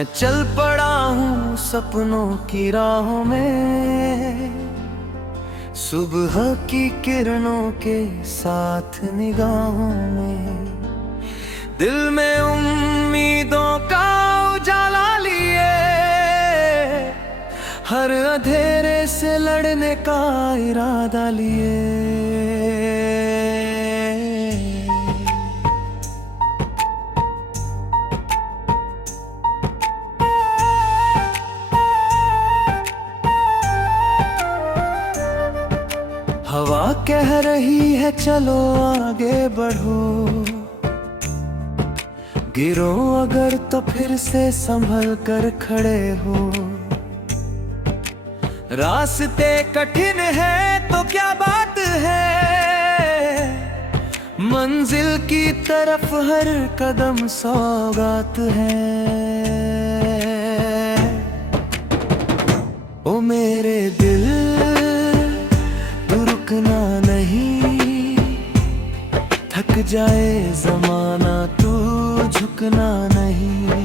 मैं चल पड़ा हूँ सपनों की राहों में, सुबह की किरणों के साथ निगाहों में। दिल में उम्मीदों का उजाला लिए, हर अंधेरे से लड़ने का इरादा लिए। हवा कह रही है चलो आगे बढ़ो, गिरो अगर तो फिर से संभल कर खड़े हो। रास्ते कठिन है तो क्या बात है, मंजिल की तरफ हर कदम सौगात है। ओ मेरे दिल तू रुकना नहीं, थक जाए जमाना तू झुकना नहीं।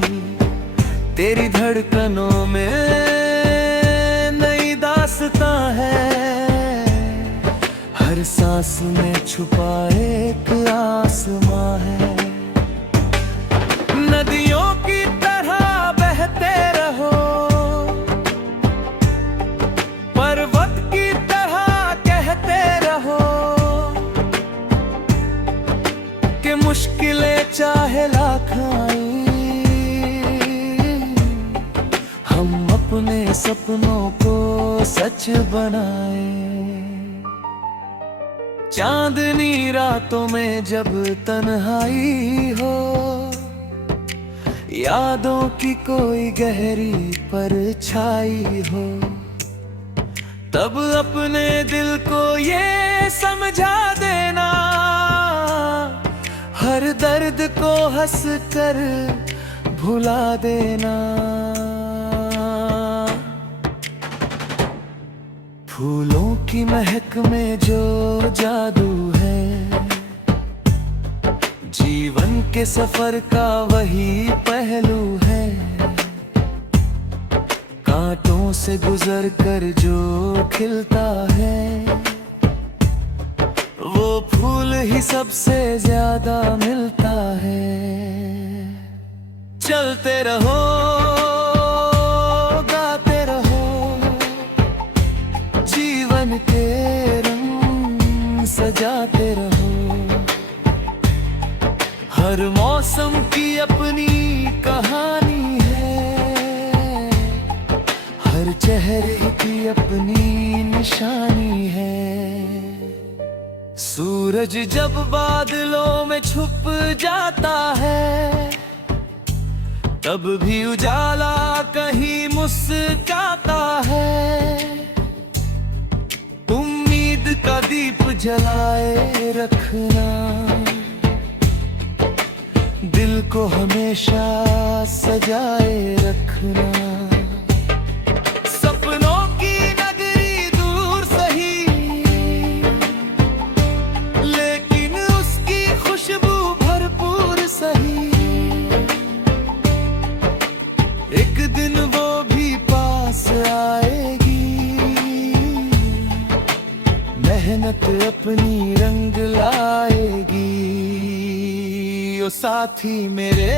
तेरी धड़कनों में नई दास्तां है, हर सांस में छुपा एक आसमां है। नदियों की तरह बहते रहो, पर्वत की तरह कहते रहो कि मुश्किलें चाहे लाख आईं, हम अपने सपनों को सच बनाए। चांदनी रातों में जब तन्हाई हो, यादों की कोई गहरी परछाई हो, तब अपने दिल को ये समझा देना, हर दर्द को हंस कर भुला देना। फूलों की महक में जो जादू है, जीवन के सफर का वही पहलू है। कांटों से गुजर कर जो खिलता है, वो फूल ही सबसे ज्यादा मिलता है। चलते रहो गाते रहो, जीवन के रंग सजाते रहो। हर मौसम की अपनी कहानी है, हर चेहरे की अपनी निशानी है। सूरज जब बादलों में छुप जाता है, तब भी उजाला कहीं मुस्कुराता है। उम्मीद का दीप जलाए रखना, दिल को हमेशा सजाए रखना। सपनों की नगरी दूर सही, लेकिन उसकी खुशबू भरपूर सही। एक दिन वो भी पास आएगी, मेहनत अपनी रंग लाएगी। ओ साथी मेरे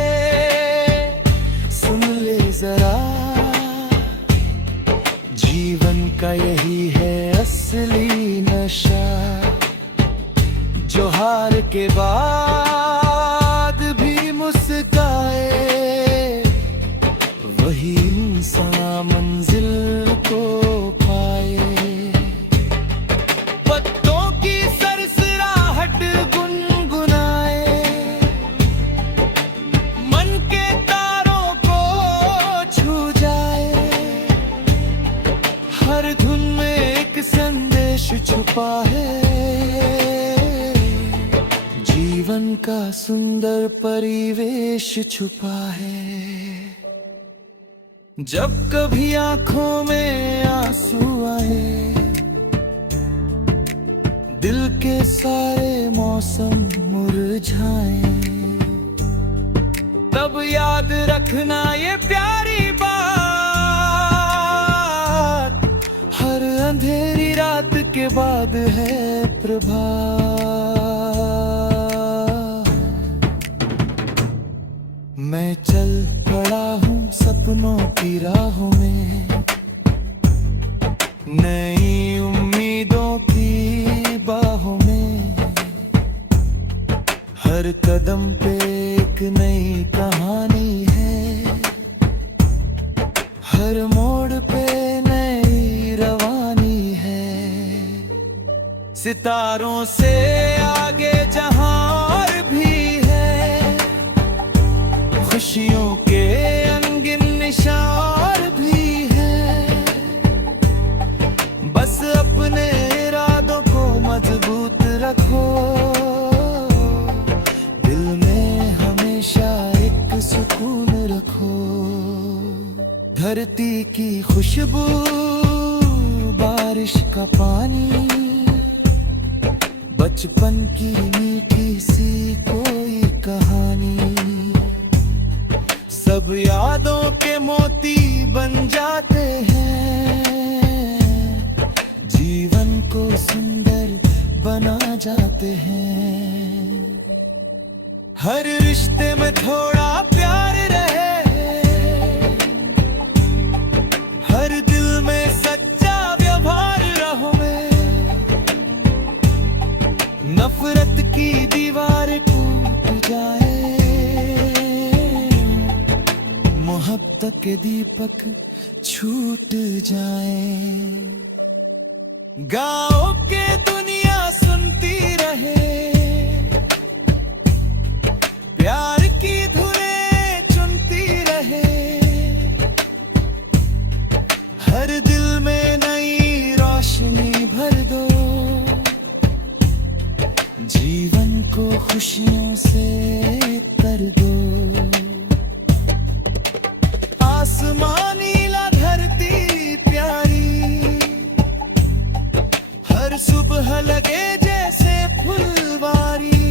सुन ले जरा, जीवन का यही है असली नशा। जो हार के बाद भी मुस्काए, वही इंसान मंजिल को पाए। पत्तों की सरसराहट गुनगुनाए, मन के तारों को छू जाए। हर धुन में एक संदेश छुपा है, जीवन का सुंदर परिवेश छुपा है। जब कभी आंखों में आंसू आए, दिल के सारे मौसम मुरझाए, तब याद रखना ये प्यारी अंधेरी रात के बाद है प्रभात। मैं चल पड़ा हूँ सपनों की राहों में, नई उम्मीदों की बाहों में। हर कदम पे एक नई कहानी है, हर मोड़ पे नई रवानी है। सितारों से आगे जहां और भी है, खुशियों के अनगिन निशान भी है। बस अपने इरादों को मजबूत रखो, दिल में हमेशा एक सुकून रखो। धरती की खुशबू, बारिश का पानी, बचपन की मीठी सी कोई कहानी, सब यादों के मोती बन जाते हैं, जीवन को सुंदर बना जाते हैं। हर रिश्ते में थोड़ा प्यार रहे, हर दिल में सच्चा व्यवहार रहे। नफरत की दीवार टूट जाए, मोहब्बत के दीपक छूट जाए। गाओ के दुनिया सुनती रहे, प्यार की धुनें चुनती रहे। हर दिल में नई रोशनी भर दो, जीवन को खुशियों से कर दो। आसमान नीला, धरती प्यारी, हर सुबह लगे जैसे फुलवारी।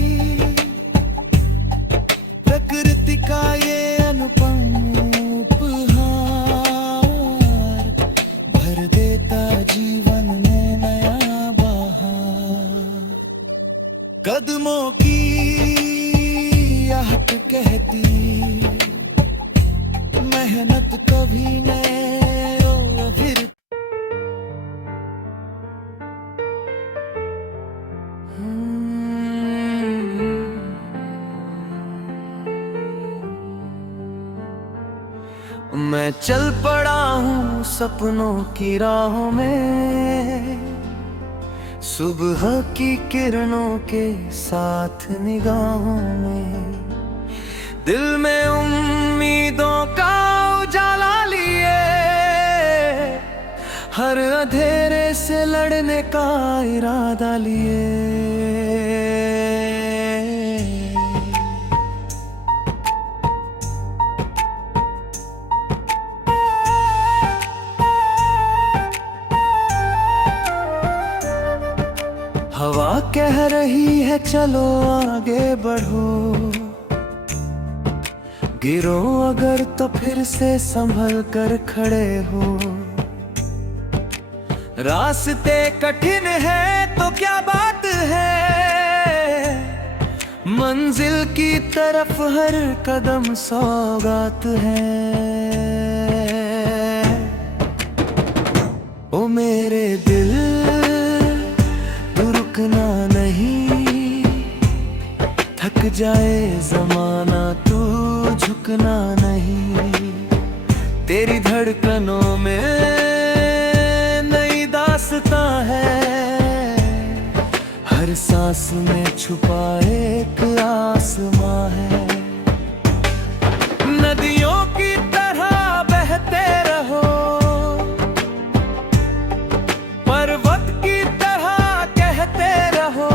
प्रकृति का ये अनुपम उपहार भर देता जीवन में नया बहार। कदमों की आहट कहती, मेहनत कभी न फिर। मैं चल पड़ा हूँ सपनों की राहों में, सुबह की किरणों के साथ निगाहों में। दिल में उम्मीदों का उजाला लिए, हर अंधेरे से लड़ने का इरादा लिए। हवा कह रही है चलो आगे बढ़ो, गिरो अगर तो फिर से संभल कर खड़े हो। रास्ते कठिन है तो क्या बात है, मंजिल की तरफ हर कदम सौगात है। ओ मेरे दिल तू रुकना नहीं, थक जाए जमाना तू झुकना नहीं। तेरी धड़कनों में नई दास्तां है, हर सांस में छुपा एक आसमां है। नदियों की तरह बहते रहो, पर्वत की तरह कहते रहो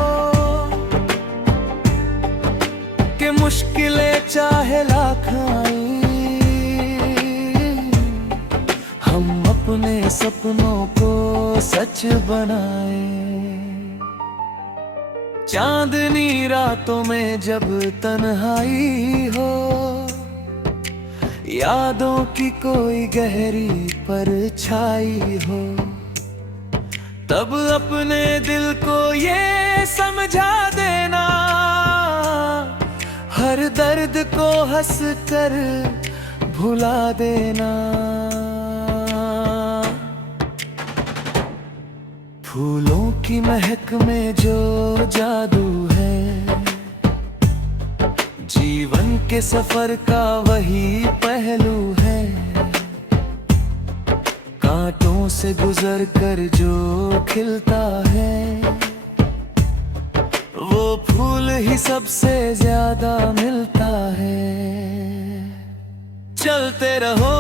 कि मुश्किलें चाहे लाख आई, हम अपने सपनों को सच बनाए। चांदनी रातों में जब तन्हाई हो, यादों की कोई गहरी परछाई हो, तब अपने दिल को ये समझा देना, हर दर्द को हंस कर भुला देना। फूलों की महक में जो जादू है, जीवन के सफर का वही पहलू है। कांटों से गुजर कर जो खिलता है, वो फूल ही सबसे ज्यादा मिलता है। चलते रहो,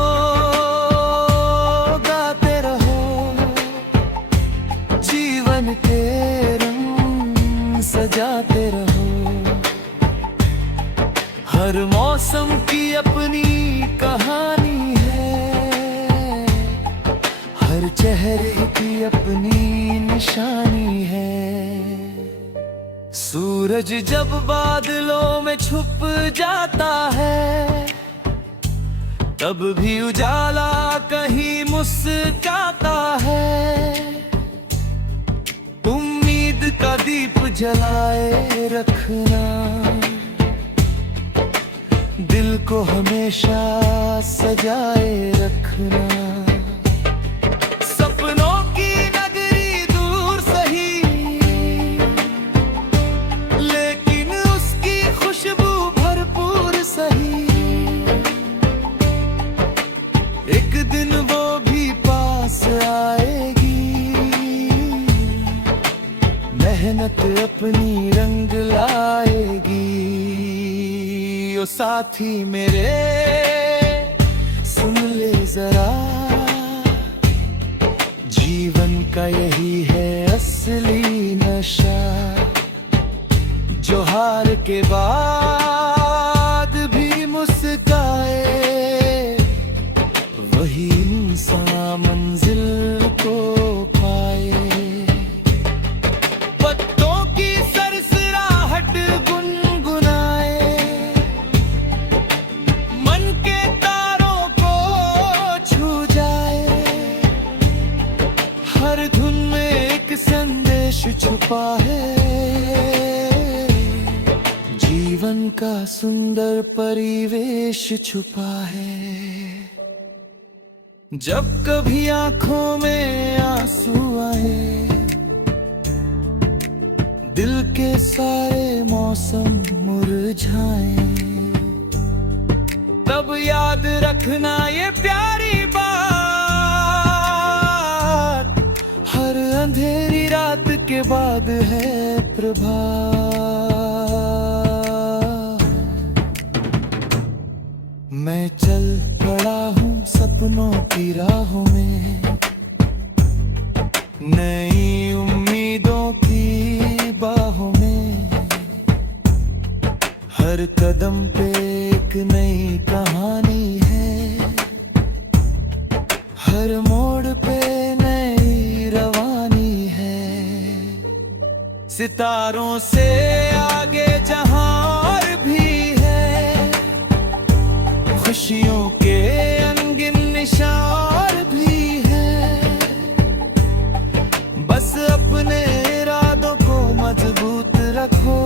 गाते रहो, जीवन के रंग सजाते रहो। हर मौसम की अपनी कहानी है, हर चेहरे की अपनी निशानी है। सूरज जब बादलों में छुप जाता है, तब भी उजाला कहीं मुस्कुराता है। उम्मीद का दीप जलाए रखना, दिल को हमेशा सजाए रखना। सपनों की नगरी दूर सही, लेकिन उसकी खुशबू भरपूर सही। एक दिन वो भी पास आएगी, मेहनत अपनी रंग लाएगी। ओ साथी मेरे सुन ले जरा, जीवन का यही है असली नशा। जो हार के बाद भी मुस्काए, वही इंसान मंजिल को पाए। पत्तों की सरसराहट गुनगुनाए, मन के तारों को छू जाए। हर धुन में एक संदेश छुपा है, जीवन का सुंदर परिवेश छुपा है। जब कभी आंखों में आंसू आए, दिल के सारे मौसम मुरझाए, तब याद रखना ये प्यारी बात, हर अंधेरी रात के बाद है प्रभात। मैं चल पड़ा हूँ सपनों की राहों में, नई उम्मीदों की बाहों में। हर कदम पे एक नई कहानी है, हर मोड़ पे नई रवानी है। सितारों से आगे जहां और भी है, खुशियों के अनगिन निशान भी है। बस अपने इरादों को मजबूत रखो,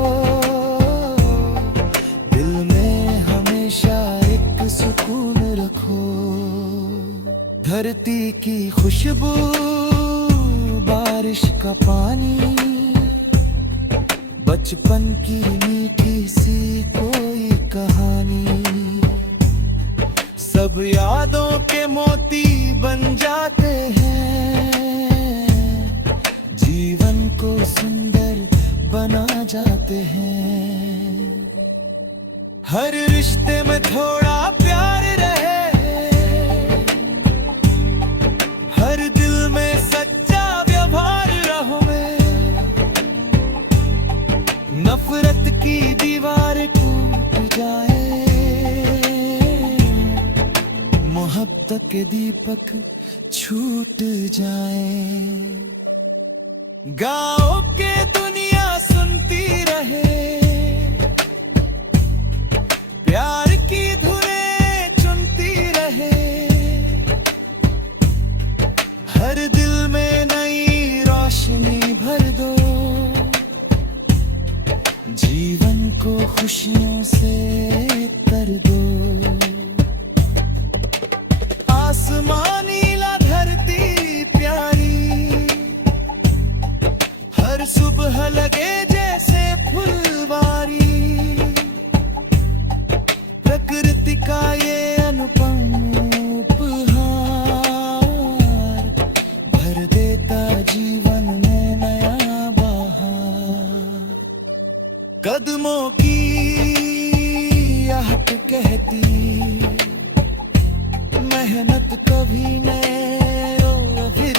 दिल में हमेशा एक सुकून रखो। धरती की खुशबू, बारिश का पानी, बचपन की मीठी सी कोई कहानी। सब यादों के मोती बन जाते हैं, जीवन को सुंदर बना जाते हैं। हर रिश्ते में थोड़ा प्यार रहे, हर दिल में सच्चा व्यवहार रहे। नफरत की दीवार टूट जाए, मोहब्बत के दीपक छूट जाए। गाओ के दुनिया सुनती रहे, प्यार की धुनें चुनती रहे। हर दिल में नई रोशनी खुशियों से कर दो। आसमान नीला धरती प्यारी, हर सुबह लगे जैसे फुलवारी। प्रकृति का ये अनुपम उपहार भर देता जीवन में नया बहार। कदमों की आहट कहती, मेहनत कभी न रो फिर।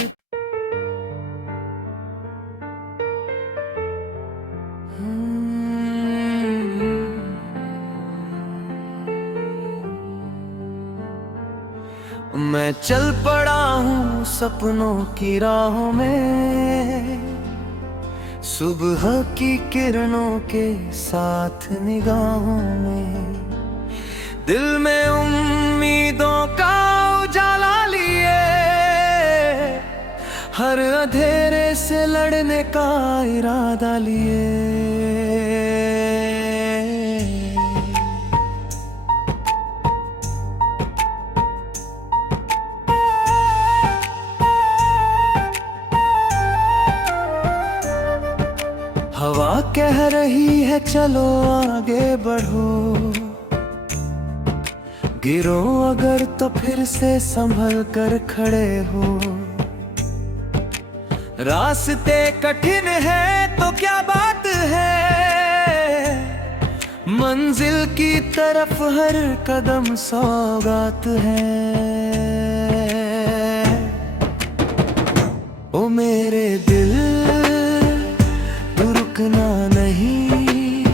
मैं चल पड़ा हूँ सपनों की राहों में, सुबह की किरणों के साथ निगाहों में। दिल में उम्मीदों का उजाला लिए, हर अंधेरे से लड़ने का इरादा लिए। हवा कह रही है चलो आगे बढ़ो, गिरो अगर तो फिर से संभल कर खड़े हो। रास्ते कठिन है तो क्या बात है, मंजिल की तरफ हर कदम सौगात है। ओ मेरे दिल तू रुकना नहीं,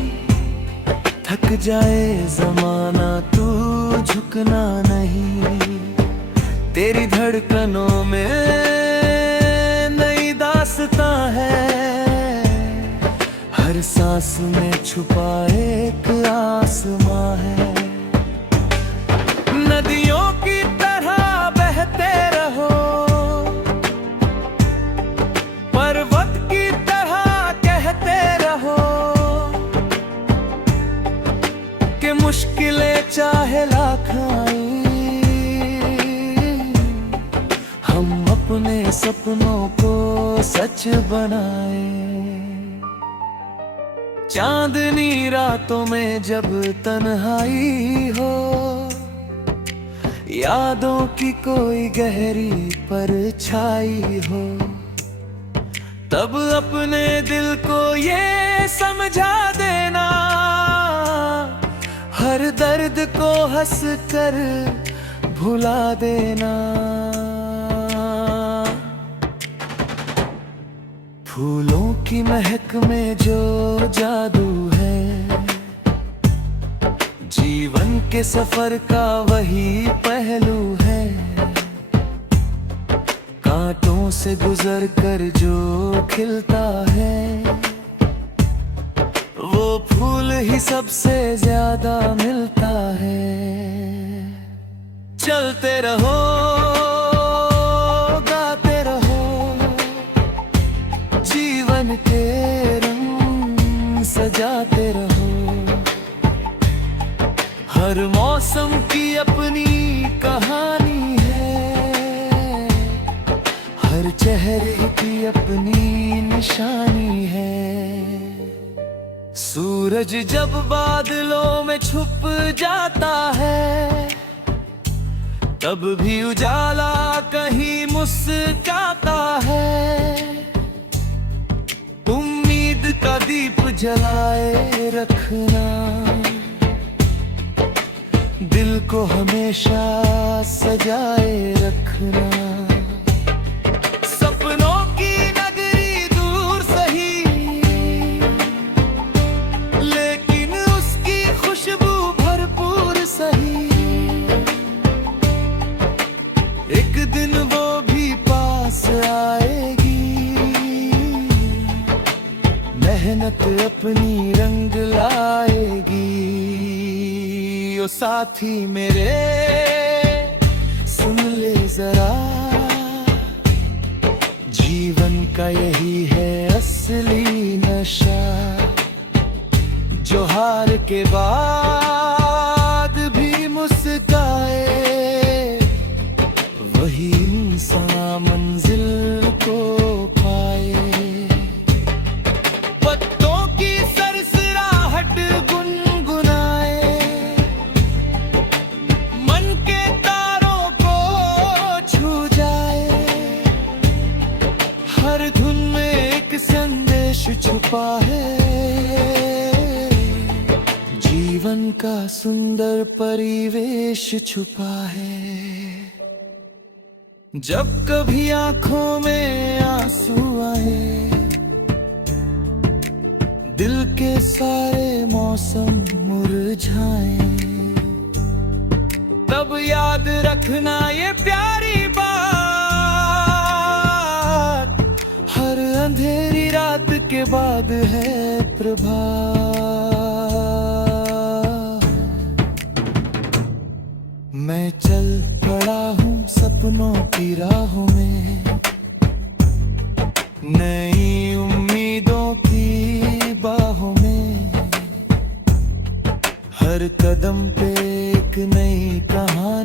थक जाए जमाना तू झुकना नहीं। तेरी धड़कनों में नई दास्तां है, हर सांस में छुपा एक आसमां है। नदियों की तरह बहते रहो, पर्वत की तरह कहते रहो कि मुश्किलें चाहे लाख आए, हम अपने सपनों को सच बनाए। चांदनी रातों में जब तन्हाई हो, यादों की कोई गहरी परछाई हो, तब अपने दिल को ये समझा देना, हर दर्द को हंस कर भुला देना। फूलों की महक में जो जादू है, जीवन के सफर का वही पहलू है। कांटों से गुजर कर जो खिलता है, वो फूल ही सबसे ज्यादा मिलता है। चलते रहो गाते रहो, जीवन के रंग सजाते रहो। हर मौसम की अपनी कहानी है, हर चेहरे की अपनी निशानी है। सूरज जब बादलों में छुप जाता है, तब भी उजाला कहीं मुस्कुराता है। उम्मीद का दीप जलाए रखना, दिल को हमेशा सजाए रखना। सपनों की नगरी दूर सही, लेकिन उसकी खुशबू भरपूर सही। एक दिन वो भी पास आएगी, मेहनत अपनी रंग लाएगी। ओ साथी मेरे सुन ले जरा, जीवन का यही है असली नशा। जो हार के बाद भी मुस्काए, वही इंसान मंजिल को पाए। पत्तों की सरसराहट गुनगुनाए, मन के तारों को छू जाए। हर धुन में एक संदेश छुपा है, जीवन का सुंदर परिवेश छुपा है। जब कभी आंखों में आंसू आए, दिल के सारे मौसम मुरझाए, तब याद रखना ये प्यारी बात, हर अंधेरी रात के बाद है प्रभात। मैं चल पड़ा हूँ सपनों की राहों में, नई उम्मीदों की बाहों में। हर कदम पे एक नई कहानी